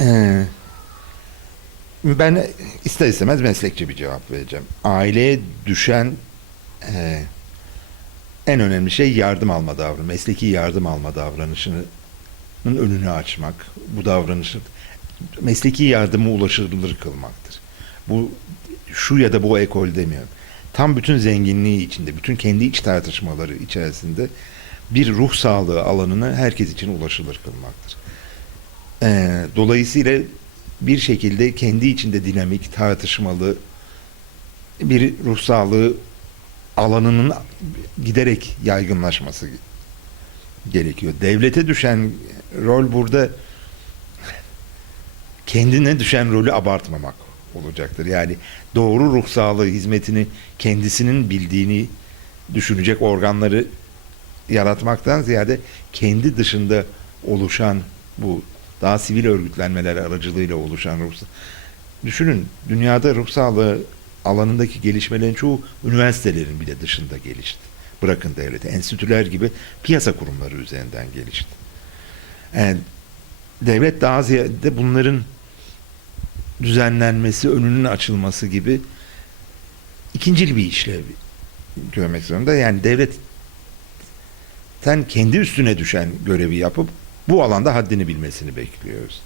Ee, ben ister istemez meslekçi bir cevap vereceğim. Aileye düşen e, en önemli şey yardım alma davranışı, mesleki yardım alma davranışının önünü açmak. Bu davranışı mesleki yardımı ulaşılır kılmaktır. Bu şu ya da bu ekol demiyorum. Tam bütün zenginliği içinde, bütün kendi iç tartışmaları içerisinde bir ruh sağlığı alanını herkes için ulaşılır kılmaktır. Ee, dolayısıyla bir şekilde kendi içinde dinamik, tartışmalı bir ruh sağlığı alanının giderek yaygınlaşması gerekiyor. Devlete düşen rol burada kendine düşen rolü abartmamak olacaktır. Yani doğru ruh sağlığı hizmetini kendisinin bildiğini düşünecek organları yaratmaktan ziyade kendi dışında oluşan bu daha sivil örgütlenmeler aracılığıyla oluşan ruh Düşünün dünyada ruh alanındaki gelişmelerin çoğu üniversitelerin bile dışında gelişti. Bırakın devleti. Enstitüler gibi piyasa kurumları üzerinden gelişti. Yani devlet daha ziyade bunların düzenlenmesi, önünün açılması gibi ikincil bir işlev görmek zorunda. Yani devlet sen kendi üstüne düşen görevi yapıp bu alanda haddini bilmesini bekliyoruz.